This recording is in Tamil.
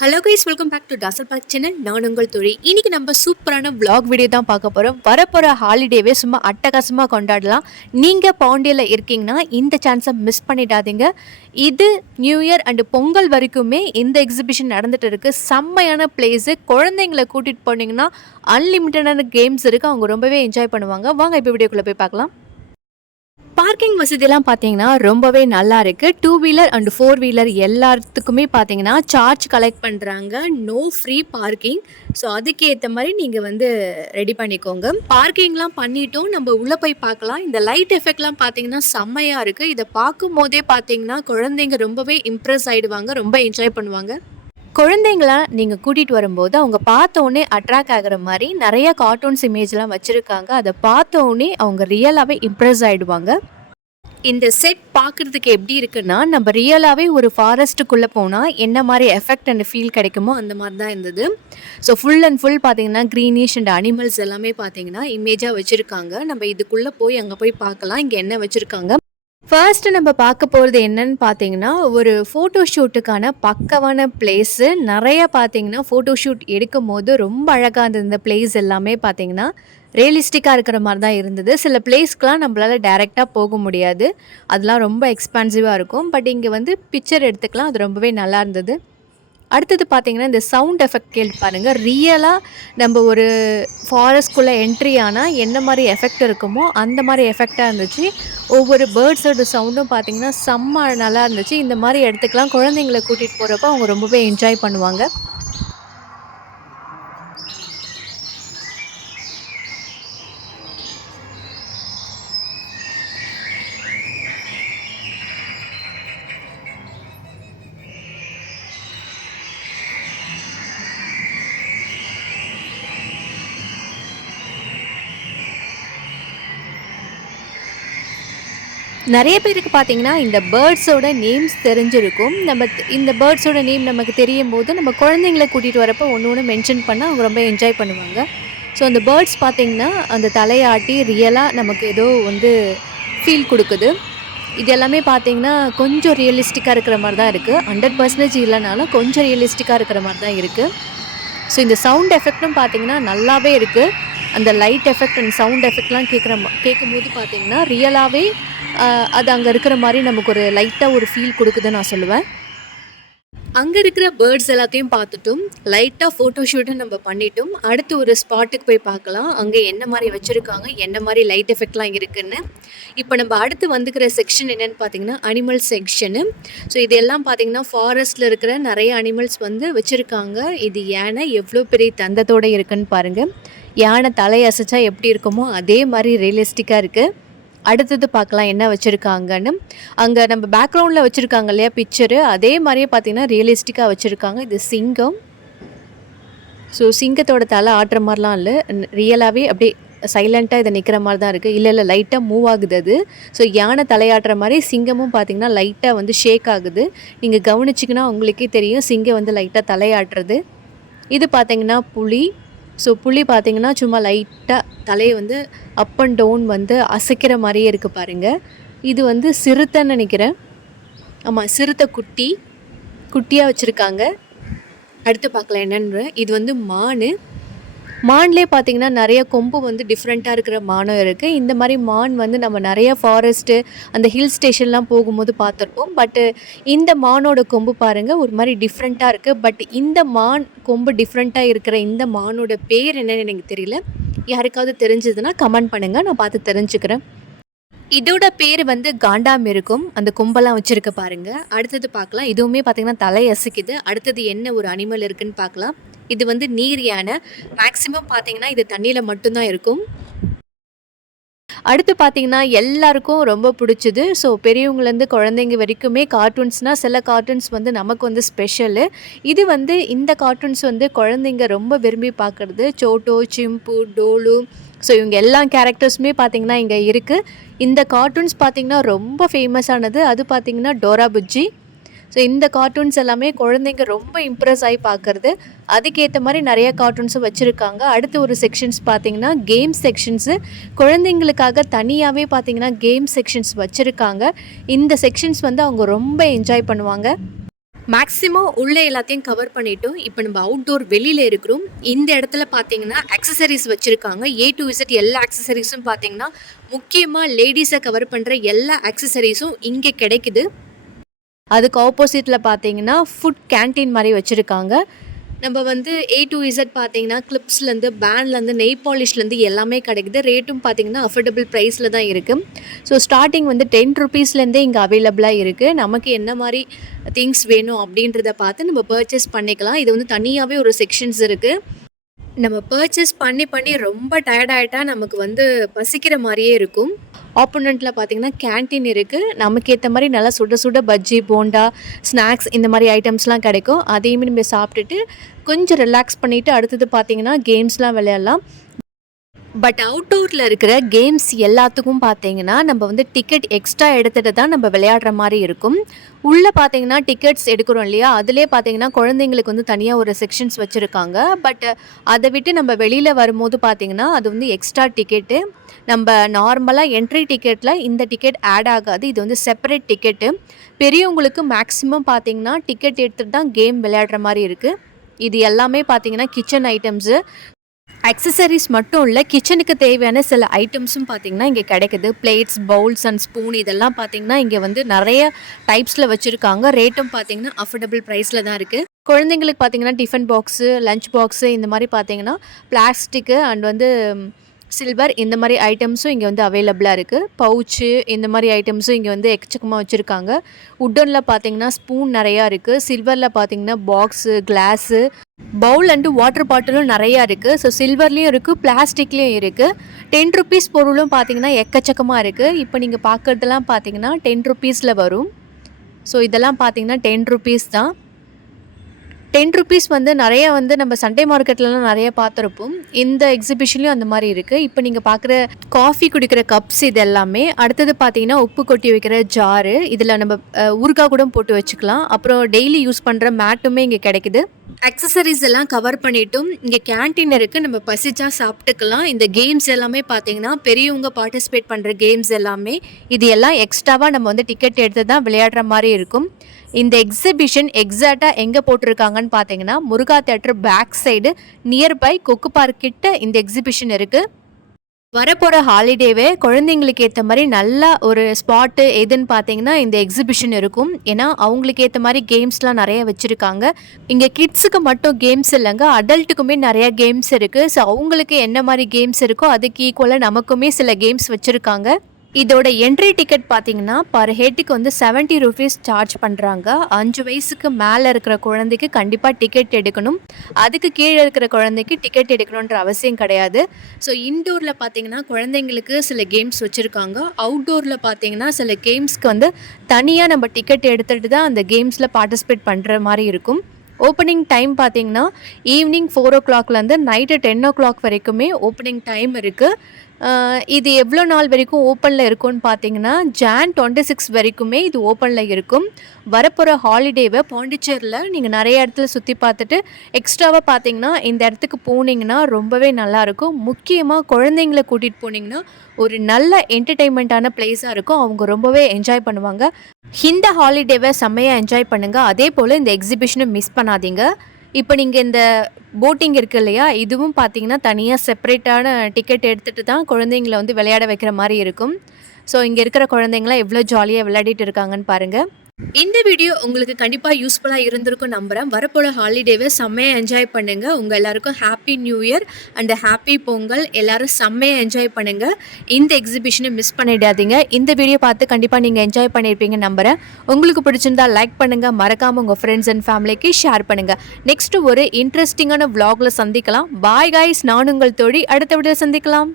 Hello guys welcome back to dazzle park channel நான் உங்கள் தொழில் இன்னைக்கு நம்ம சூப்பரான vlog வீடியோ தான் பார்க்க போகிறோம் வரப்போகிற ஹாலிடேவே சும்மா அட்டகாசமாக கொண்டாடலாம். நீங்கள் பாண்டியில் இருக்கீங்கன்னா இந்த சான்ஸை மிஸ் பண்ணிடாதீங்க. இது நியூ இயர் அண்டு பொங்கல் வரைக்குமே இந்த எக்ஸிபிஷன் நடந்துகிட்டு இருக்குது செம்மையான பிளேஸு குழந்தைங்களை கூட்டிகிட்டு போனீங்கன்னா அன்லிமிட்டடான கேம்ஸ் இருக்குது அவங்க ரொம்பவே என்ஜாய் பண்ணுவாங்க. வாங்க இப்போ வீடியோக்குள்ளே போய் பார்க்கலாம். பார்க்கிங் வசதியெல்லாம் பார்த்தீங்கன்னா ரொம்பவே நல்லா இருக்குது two wheeler and four wheeler எல்லாத்துக்குமே பார்த்தீங்கன்னா சார்ஜ் கலெக்ட் பண்ணுறாங்க நோ ஃப்ரீ பார்க்கிங் ஸோ அதுக்கேற்ற மாதிரி நீங்கள் வந்து ரெடி பண்ணிக்கோங்க. பார்க்கிங்லாம் பண்ணிட்டோம். நம்ம உள்ளே போய் பார்க்கலாம். இந்த லைட் எஃபெக்ட்லாம் பார்த்தீங்கன்னா செம்மையாக இருக்குது இதை பார்க்கும் போதே பார்த்தீங்கன்னா குழந்தைங்க ரொம்பவே இம்ப்ரெஸ் ஆகிடுவாங்க ரொம்ப என்ஜாய் பண்ணுவாங்க. குழந்தைங்கள நீங்கள் கூட்டிகிட்டு வரும்போது அவங்க பார்த்தோன்னே அட்ராக்ட் ஆகிற மாதிரி நிறைய கார்ட்டூன்ஸ் இமேஜ்லாம் வச்சுருக்காங்க. அதை பார்த்தோன்னே அவங்க ரியலாகவே இம்ப்ரெஸ் ஆகிடுவாங்க இந்த செட் பார்க்குறதுக்கு எப்படி இருக்குன்னா நம்ம ரியலாகவே ஒரு ஃபாரஸ்ட்டுக்குள்ளே போனால் என்ன மாதிரி எஃபெக்ட் அண்ட் ஃபீல் கிடைக்குமோ அந்த மாதிரி தான் இருந்தது. ஸோ ஃபுல் அண்ட் ஃபுல் பார்த்தீங்கன்னா க்ரீனிஷ் அண்ட் அனிமல்ஸ் எல்லாமே பார்த்தீங்கன்னா இமேஜாக வச்சுருக்காங்க. நம்ம இதுக்குள்ளே போய் அங்கே போய் பார்க்கலாம். இங்கே என்ன வச்சுருக்காங்க? ஃபர்ஸ்ட் நம்ம பார்க்க போகிறது என்னன்னு பார்த்தீங்கன்னா ஒரு ஃபோட்டோ ஷூட்டுக்கான பக்கவான பிளேஸு நிறைய பார்த்தீங்கன்னா ஃபோட்டோ ஷூட் எடுக்கும் போது ரொம்ப அழகாக இருந்தது. இந்த பிளேஸ் எல்லாமே பார்த்தீங்கன்னா ரியலிஸ்டிக்காக இருக்கிற மாதிரி தான் இருந்தது. சில பிளேஸ்க்கெலாம் நம்மளால் டைரெக்டாக போக முடியாது. அதெல்லாம் ரொம்ப எக்ஸ்பான்சிவாக இருக்கும். பட் இங்கே வந்து பிக்சர் எடுத்துக்கலாம். அது ரொம்பவே நல்லா இருந்தது. அடுத்தது பார்த்தீங்கன்னா இந்த சவுண்ட் எஃபெக்ட் கேள்வி பாருங்கள் ரியலாக நம்ம ஒரு ஃபாரஸ்ட்குள்ளே என்ட்ரி ஆனால் என்ன மாதிரி எஃபெக்ட் இருக்குமோ அந்த மாதிரி எஃபெக்டாக இருந்துச்சு. ஒவ்வொரு பேர்ட்ஸோட சவுண்டும் பார்த்தீங்கன்னா செம்ம நல்லா இருந்துச்சு. இந்த மாதிரி இடத்துக்குலாம் குழந்தைங்களை கூட்டிகிட்டு போகிறப்ப அவங்க ரொம்பவே என்ஜாய் பண்ணுவாங்க. நிறைய பேருக்கு பார்த்தீங்கன்னா இந்த பேர்ட்ஸோட நேம்ஸ் தெரிஞ்சிருக்கும். நம்ம இந்த பேர்ட்ஸோட நேம் நமக்கு தெரியும் போது நம்ம குழந்தைங்களை கூட்டிகிட்டு வரப்போ ஒன்று ஒன்று மென்ஷன் பண்ணால் அவங்க ரொம்ப என்ஜாய் பண்ணுவாங்க. ஸோ அந்த பேர்ட்ஸ் பார்த்திங்கன்னா அந்த தலையாட்டி ரியலாக நமக்கு ஏதோ வந்து ஃபீல் கொடுக்குது. இது எல்லாமே பார்த்தீங்கன்னா கொஞ்சம் ரியலிஸ்டிக்காக இருக்கிற மாதிரி தான் இருக்குது ஹண்ட்ரட் பர்சன்டேஜ் இல்லைனாலும் கொஞ்சம் ரியலிஸ்டிக்காக இருக்கிற மாதிரி தான் இருக்குது ஸோ இந்த சவுண்ட் எஃபெக்ட்டும் பார்த்தீங்கன்னா நல்லாவே இருக்குது அந்த லைட் எஃபெக்ட் அண்ட் சவுண்ட் எஃபெக்ட்லாம் கேட்குற கேட்கும்போது பார்த்தீங்கன்னா ரியலாகவே அது அங்கே இருக்கிற மாதிரி நமக்கு ஒரு லைட்டாக ஒரு ஃபீல் கொடுக்குதுன்னு நான் சொல்லுவேன். அங்கே இருக்கிற பேர்ட்ஸ் எல்லாத்தையும் பார்த்துட்டும் லைட்டாக ஃபோட்டோ ஷூட்டும் நம்ம பண்ணிட்டோம் அடுத்து ஒரு ஸ்பாட்டுக்கு போய் பார்க்கலாம். அங்கே என்ன மாதிரி வச்சுருக்காங்க என்ன மாதிரி லைட் எஃபெக்ட்லாம் இருக்குன்னு. இப்போ நம்ம அடுத்து வந்துக்கிற செக்ஷன் என்னன்னு பார்த்தீங்கன்னா அனிமல் செக்ஷனு ஸோ இதெல்லாம் பார்த்தீங்கன்னா ஃபாரஸ்ட்டில் இருக்கிற நிறைய அனிமல்ஸ் வந்து வச்சுருக்காங்க. இது யானை எவ்வளோ பெரிய தந்தத்தோடு இருக்குன்னு பாருங்கள் யானை தலை அசைச்சா எப்படி இருக்குமோ அதே மாதிரி ரியலிஸ்டிக்காக இருக்குது அடுத்தது பார்க்கலாம் என்ன வச்சுருக்காங்கன்னு. அங்கே நம்ம பேக்ரவுண்டில் வச்சுருக்காங்க இல்லையா பிக்சரு அதே மாதிரியே பார்த்தீங்கன்னா ரியலிஸ்டிக்காக வச்சுருக்காங்க. இது சிங்கம். ஸோ சிங்கத்தோட தலை ஆட்டுற மாதிரிலாம் இல்லை. ரியலாகவே அப்படியே சைலண்ட்டாக இதை நிற்கிற மாதிரி தான் இருக்குது இல்லை இல்லை லைட்டாக மூவ் ஆகுது அது. ஸோ யானை தலையாட்டுற மாதிரி சிங்கமும் பார்த்தீங்கன்னா லைட்டாக வந்து ஷேக் ஆகுது. நீங்கள் கவனிச்சிங்கன்னா உங்களுக்கே தெரியும் சிங்கம் வந்து லைட்டாக தலையாட்டுறது இது பார்த்திங்கன்னா புலி. ஸோ புளி பார்த்தீங்கன்னா சும்மா லைட்டாக தலையை வந்து அப் அண்ட் டவுன் வந்து அசைக்கிற மாதிரியே இருக்குது பாருங்கள் இது வந்து சிறுத்தைன்னு நினைக்கிறேன். ஆமாம் சிறுத்தை குட்டி குட்டியாக வச்சுருக்காங்க. அடுத்து பார்க்கலாம் என்னன்னு. இது வந்து மான். மான்லேயே பார்த்தீங்கன்னா நிறைய கொம்பு வந்து டிஃப்ரெண்ட்டாக இருக்கிற மானும் இருக்குது இந்த மாதிரி மான் வந்து நம்ம நிறைய ஃபாரஸ்ட்டு அந்த ஹில் ஸ்டேஷன்லாம் போகும்போது பார்த்துருப்போம் பட்டு இந்த மானோட கொம்பு பாருங்கள் ஒரு மாதிரி டிஃப்ரெண்ட்டாக இருக்குது பட் இந்த மான் கொம்பு டிஃப்ரெண்ட்டாக இருக்கிற இந்த மானோட பேர் என்னன்னு எனக்கு தெரியல. யாருக்காவது தெரிஞ்சதுன்னா கமெண்ட் பண்ணுங்கள் நான் பார்த்து தெரிஞ்சுக்கிறேன். இதோட பேர் வந்து காண்டாம் இருக்கும். அந்த கொம்பெல்லாம் வச்சுருக்க பாருங்கள் அடுத்தது பார்க்கலாம். இதுவுமே பார்த்திங்கன்னா தலை அசைக்குது. அடுத்தது என்ன ஒரு அனிமல் இருக்குன்னு பார்க்கலாம். இது வந்து நீர் யானை. மேக்ஸிமம் பார்த்தீங்கன்னா இது தண்ணியில் மட்டும்தான் இருக்கும். அடுத்து பார்த்தீங்கன்னா எல்லாருக்கும் ரொம்ப பிடிச்சது. ஸோ பெரியவங்கலேருந்து குழந்தைங்க வரைக்குமே கார்ட்டூன்ஸ்னால் சில கார்ட்டூன்ஸ் வந்து நமக்கு வந்து ஸ்பெஷலு இது வந்து இந்த கார்ட்டூன்ஸ் வந்து குழந்தைங்க ரொம்ப விரும்பி பார்க்குறது சோட்டோ சிம்பு டோலு. ஸோ இவங்க எல்லா கேரக்டர்ஸுமே பார்த்தீங்கன்னா இங்கே இருக்குது இந்த கார்ட்டூன்ஸ் பார்த்தீங்கன்னா ரொம்ப ஃபேமஸானது அது பார்த்தீங்கன்னா டோரா புஜ்ஜி. ஸோ இந்த கார்ட்டூன்ஸ் எல்லாமே குழந்தைங்க ரொம்ப இம்ப்ரெஸ் ஆகி பார்க்குறது. அதுக்கேற்ற மாதிரி நிறைய கார்ட்டூன்ஸும் வச்சுருக்காங்க. அடுத்து ஒரு செக்ஷன்ஸ் பார்த்தீங்கன்னா கேம் செக்ஷன்ஸு குழந்தைங்களுக்காக தனியாகவே பார்த்தீங்கன்னா கேம் செக்ஷன்ஸ் வச்சுருக்காங்க. இந்த செக்ஷன்ஸ் வந்து அவங்க ரொம்ப என்ஜாய் பண்ணுவாங்க. மேக்ஸிமம் உள்ளே எல்லாத்தையும் கவர் பண்ணிட்டோம் இப்போ நம்ம அவுட்டோர் வெளியில் இருக்கிறோம். இந்த இடத்துல பார்த்தீங்கன்னா அக்சசரிஸ் வச்சுருக்காங்க. ஏ டு இசட் எல்லா அக்சசரிஸும் பார்த்தீங்கன்னா முக்கியமாக லேடிஸை கவர் பண்ணுற எல்லா அக்சசரிஸும் இங்கே கிடைக்குது. அதுக்கு ஆப்போசிட்டில் பார்த்தீங்கன்னா ஃபுட் கேன்டீன் மாதிரி வச்சுருக்காங்க. நம்ம வந்து ஏ டு இசட் பார்த்தீங்கன்னா கிளிப்ஸ்லேருந்து பேண்ட்லேருந்து நெய் பாலிஷ்லேருந்து எல்லாமே கிடைக்குது. ரேட்டும் பார்த்தீங்கன்னா அஃபோர்டபுள் ப்ரைஸில் தான் இருக்குது ஸோ ஸ்டார்டிங் வந்து டென் ருபீஸ்லேருந்தே இங்கே அவைலபிளாக இருக்குது நமக்கு என்ன மாதிரி திங்ஸ் வேணும் அப்படின்றத பார்த்து நம்ம பர்ச்சேஸ் பண்ணிக்கலாம். இது வந்து தனியாகவே ஒரு செக்ஷன்ஸ் இருக்குது நம்ம பர்ச்சேஸ் பண்ணி பண்ணி ரொம்ப டயர்டாயிட்டா நமக்கு வந்து பசிக்கிற மாதிரியே இருக்கும். ஆப்போனண்ட்டில் பார்த்தீங்கன்னா கேன்டீன் இருக்குது நமக்கு ஏற்ற மாதிரி நல்லா சுட சுட பஜ்ஜி போண்டா ஸ்நாக்ஸ் இந்த மாதிரி ஐட்டம்ஸ்லாம் கிடைக்கும். அதையுமே நம்ம சாப்பிட்டுட்டு கொஞ்சம் ரிலாக்ஸ் பண்ணிவிட்டு அடுத்தது பார்த்தீங்கன்னா கேம்ஸ்லாம் விளையாடலாம். பட் அவுட்டோரில் இருக்கிற கேம்ஸ் எல்லாத்துக்கும் பார்த்தீங்கன்னா நம்ம வந்து டிக்கெட் எக்ஸ்ட்ரா எடுத்துகிட்டு தான் நம்ம விளையாடுற மாதிரி இருக்கும். உள்ளே பார்த்தீங்கன்னா டிக்கெட்ஸ் எடுக்கிறோம் இல்லையா? அதிலே பார்த்தீங்கன்னா குழந்தைங்களுக்கு வந்து தனியாக ஒரு செக்ஷன்ஸ் வச்சுருக்காங்க. பட் அதை விட்டு நம்ம வெளியில் வரும்போது பார்த்தீங்கன்னா அது வந்து எக்ஸ்ட்ரா டிக்கெட்டு நம்ம நார்மலாக என்ட்ரி டிக்கெட்டில் இந்த டிக்கெட் ஆட் ஆகாது. இது வந்து செப்பரேட் டிக்கெட்டு பெரியவங்களுக்கு மேக்ஸிமம் பார்த்தீங்கன்னா டிக்கெட் எடுத்துகிட்டு தான் கேம் விளையாடுற மாதிரி இருக்குது இது எல்லாமே பார்த்தீங்கன்னா கிச்சன் ஐட்டம்ஸு அக்சசரிஸ் மட்டும் இல்லை கிச்சனுக்கு தேவையான சில ஐட்டம்ஸும் பார்த்தீங்கன்னா இங்கே கிடைக்குது. பிளேட்ஸ் பவுல்ஸ் அண்ட் ஸ்பூன் இதெல்லாம் பார்த்தீங்கன்னா இங்கே வந்து நிறைய டைப்ஸில் வச்சுருக்காங்க. ரேட்டும் பார்த்தீங்கன்னா அஃபோர்டபுள் ப்ரைஸில் தான் இருக்குது குழந்தைங்களுக்கு பார்த்திங்கன்னா டிஃபன் பாக்ஸு லஞ்ச் பாக்ஸு இந்த மாதிரி பார்த்திங்கன்னா பிளாஸ்டிக்கு அண்ட் வந்து சில்வர் இந்த மாதிரி ஐட்டம்ஸும் இங்கே வந்து அவைலபிளாக இருக்குது பவுச்சு இந்த மாதிரி ஐட்டம்ஸும் இங்கே வந்து எக்கச்சக்கமாக வச்சுருக்காங்க. உட்டனில் பார்த்தீங்கன்னா ஸ்பூன் நிறையா இருக்குது சில்வரில் பார்த்தீங்கன்னா box glass bowl and water பாட்டிலும் நிறையா இருக்குது ஸோ சில்வர்லேயும் இருக்குது பிளாஸ்டிக்லேயும் இருக்குது டென் ருபீஸ் பொருளும் பார்த்தீங்கன்னா எக்கச்சக்கமாக இருக்குது இப்போ நீங்கள் பார்க்குறதெல்லாம் பார்த்தீங்கன்னா டென் ருபீஸில் வரும். ஸோ இதெல்லாம் பார்த்தீங்கன்னா டென் ருபீஸ் தான். டென் ருபீஸ் வந்து நிறைய வந்து நம்ம சண்டே மார்க்கெட்லலாம் நிறைய பார்த்துருப்போம். இந்த எக்ஸிபிஷன்லையும் அந்த மாதிரி இருக்குது இப்போ நீங்கள் பார்க்குற காஃபி குடிக்கிற கப்ஸ் இது எல்லாமே அடுத்தது பார்த்தீங்கன்னா உப்பு கொட்டி வைக்கிற ஜாரு இதில் நம்ம ஊறுகாய் கூட போட்டு வச்சுக்கலாம். அப்புறம் டெய்லி யூஸ் பண்ணுற மேட்டுமே இங்கே கிடைக்குது. அக்சசரிஸ் எல்லாம் கவர் பண்ணிட்டும் இங்கே கேன்டீன் இருக்குது நம்ம பசிச்சா சாப்பிட்டுக்கலாம். இந்த கேம்ஸ் எல்லாமே பார்த்தீங்கன்னா பெரியவங்க பார்ட்டிசிபேட் பண்ணுற கேம்ஸ் எல்லாமே இது எல்லாம் எக்ஸ்ட்ராவாக நம்ம வந்து டிக்கெட் எடுத்து தான் விளையாடுற மாதிரி இருக்கும். இந்த எக்ஸிபிஷன் எக்ஸாக்டாக எங்கே போட்டிருக்காங்கன்னு பார்த்தீங்கன்னா Muruga theatre back side nearby கொக்கு பார்க் கிட்ட இந்த எக்ஸிபிஷன் இருக்குது வரப்போகிற ஹாலிடேவே குழந்தைங்களுக்கு ஏற்ற மாதிரி நல்ல ஒரு ஸ்பாட்டு எதுன்னு பார்த்தீங்கன்னா இந்த எக்ஸிபிஷன் இருக்கும். ஏன்னா அவங்களுக்கு ஏற்ற மாதிரி கேம்ஸ்லாம் நிறைய வச்சுருக்காங்க. இங்கே கிட்ஸுக்கு மட்டும் கேம்ஸ் இல்லைங்க அடல்ட்டுக்குமே நிறையா கேம்ஸ் இருக்குது ஸோ அவங்களுக்கு என்ன மாதிரி கேம்ஸ் இருக்கோ அதுக்கு ஈக்குவலாக நமக்குமே சில கேம்ஸ் வச்சுருக்காங்க. இதோட என்ட்ரி டிக்கெட் பார்த்தீங்கன்னா பர் ஹெட்டுக்கு வந்து செவன்ட்டி ருபீஸ் சார்ஜ் பண்ணுறாங்க அஞ்சு வயசுக்கு மேலே இருக்கிற குழந்தைக்கு கண்டிப்பாக டிக்கெட் எடுக்கணும். அதுக்கு கீழே இருக்கிற குழந்தைக்கு டிக்கெட் எடுக்கணுன்ற அவசியம் கிடையாது. ஸோ இன்டோரில் பார்த்தீங்கன்னா குழந்தைங்களுக்கு சில கேம்ஸ் வச்சுருக்காங்க. அவுட்டோரில் பார்த்தீங்கன்னா சில கேம்ஸ்க்கு வந்து தனியாக நம்ம டிக்கெட் எடுத்துகிட்டு தான் அந்த கேம்ஸில் பார்ட்டிசிபேட் பண்ணுற மாதிரி இருக்கும். ஓப்பனிங் டைம் பார்த்தீங்கன்னா ஈவினிங் ஃபோர் ஓ கிளாக்லேருந்து நைட்டு டென் ஓ கிளாக் வரைக்குமே ஓப்பனிங் டைம் இருக்குது இது எவ்வளோ நாள் வரைக்கும் ஓப்பனில் இருக்கும்னு பார்த்தீங்கன்னா ஜான் டுவெண்ட்டி சிக்ஸ் வரைக்குமே இது ஓப்பனில் இருக்கும். வரப்போகிற ஹாலிடேவை பாண்டிச்சேரியில் நீங்கள் நிறைய இடத்துல சுற்றி பார்த்துட்டு எக்ஸ்ட்ராவாக பார்த்தீங்கன்னா இந்த இடத்துக்கு போனீங்கன்னா ரொம்பவே நல்லாயிருக்கும் முக்கியமாக குழந்தைங்கள கூட்டிகிட்டு போனீங்கன்னா ஒரு நல்ல என்டர்டெயின்மெண்ட்டான பிளேஸாக இருக்கும். அவங்க ரொம்பவே என்ஜாய் பண்ணுவாங்க. இந்த ஹாலிடேவை செம்மையாக என்ஜாய் பண்ணுங்கள் அதே போல் இந்த எக்ஸிபிஷனை மிஸ் பண்ணாதீங்க. இப்போ நீங்கள் இந்த போட்டிங் இருக்கு இல்லையா? இதுவும் பார்த்தீங்கன்னா தனியாக செப்பரேட்டான டிக்கெட் எடுத்துகிட்டு தான் குழந்தைங்கள வந்து விளையாட வைக்கிற மாதிரி இருக்கும். ஸோ இங்கே இருக்கிற குழந்தைங்களாம் எவ்வளோ ஜாலியாக விளையாடிட்டு இருக்காங்கன்னு பாருங்கள் இந்த வீடியோ உங்களுக்கு கண்டிப்பாக யூஸ்ஃபுல்லாக இருந்திருக்கும் நம்புகிறேன் வரப்போகிற ஹாலிடேவை செம்மையாக என்ஜாய் பண்ணுங்கள் உங்கள் எல்லாருக்கும் happy new year and happy Pongal. எல்லோரும் செம்மையாக என்ஜாய் பண்ணுங்கள் இந்த எக்ஸிபிஷனை மிஸ் பண்ணிடாதீங்க. இந்த வீடியோ பார்த்து கண்டிப்பாக நீங்கள் என்ஜாய் பண்ணியிருப்பீங்க நம்புகிறேன் உங்களுக்கு பிடிச்சிருந்தா லைக் பண்ணுங்கள் மறக்காமல் உங்கள் ஃப்ரெண்ட்ஸ் அண்ட் ஃபேமிலிக்கு ஷேர் பண்ணுங்கள் நெக்ஸ்ட் ஒரு இன்ட்ரெஸ்டிங்கான வ்ளாகில் சந்திக்கலாம். பாய் காய்ஸ் நான் உங்கள் தோழி. அடுத்த வீடியோ சந்திக்கலாம்.